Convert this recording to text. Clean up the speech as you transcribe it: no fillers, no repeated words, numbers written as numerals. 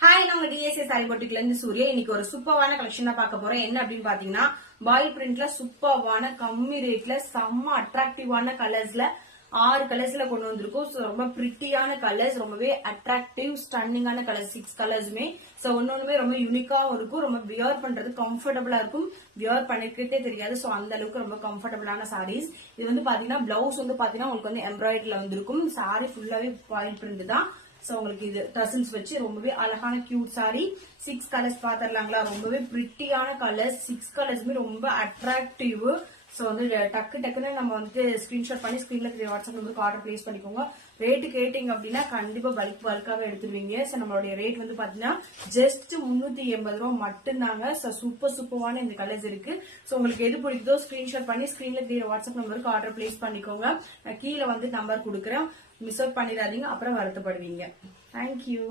Hi, நான் உங்க DSA sorry பொட்டிக்ல இருந்து சூர்யா. இன்னைக்கு ஒரு சூப்பரான கலெக்ஷன் தான் பார்க்க போறோம். என்ன அப்படின்னு பாத்தீங்கன்னா, பாய் பிரிண்ட்ல சூப்பரான கம்மி ரேட்ல செம்ம அட்ராக்டிவான கலர்ஸ்ல 6 கலர்ஸ்ல கொண்டு வந்திருக்கோம். ரொம்ப பிரிட்டியான கலர்ஸ், ரொம்பவே அட்ராக்டிவ் ஸ்டன்னிங்கான கலர்ஸ், 6 கலர்ஸுமே. சோ ஒன்னொன்னுமே ரொம்ப யூனிக்காவும் இருக்கும், ரொம்ப வியர் பண்றது கம்ஃபர்டபுளா இருக்கும், வியர் பண்ணிக்கிட்டே தெரியாது. சோ அந்த அளவுக்கு ரொம்ப கம்ஃபர்டபுளான சாரீஸ். இது வந்து பாத்தீங்கன்னா பிளவுஸ் வந்து பாத்தீங்கன்னா உங்களுக்கு வந்து எம்ப்ராய்டரில வந்திருக்கும். சாரி ஃபுல்லாவே பாய் பிரிண்ட் தான். சோ உங்களுக்கு இது டசல்ஸ் வச்சு ரொம்பவே அழகான கியூட் சாரி. 6 கலர்ஸ் பாத்திரலாங்களா, ரொம்பவே பிரிட்டியான கலர்ஸ், 6 கலர்ஸுமே ரொம்ப அட்ராக்டிவ். சோ வந்து டக்குன்னு நம்ம வந்து ஸ்கிரீன்ஷாட் பண்ணி ஸ்கிரீன்ல வாட்ஸ்அப் நம்பருக்கு ஆர்டர் பிளேஸ் பண்ணிக்கோங்க. ரேட்டு கேட்டீங்க அப்படின்னா கண்டிப்பா பல்காவே எடுத்துருவீங்க. சோ நம்மளுடைய ரேட் வந்து பாத்தீங்கன்னா ஜஸ்ட் 380 ரூபாய் மட்டும்தாங்க. சூப்பரான இந்த கலர்ஸ் இருக்கு. சோ உங்களுக்கு எது பிடிக்குதோ ஸ்கிரீன்ஷாட் பண்ணி ஸ்கிரீன்ல வாட்ஸ்அப் நம்பருக்கு ஆர்டர் பிளேஸ் பண்ணிக்கோங்க. நான் கீழே வந்து நம்பர் கொடுக்குறேன், மிஸ் அவுட் பண்ணிடாதீங்க, அப்புறம் வருத்தப்படுவீங்க. தேங்க்யூ.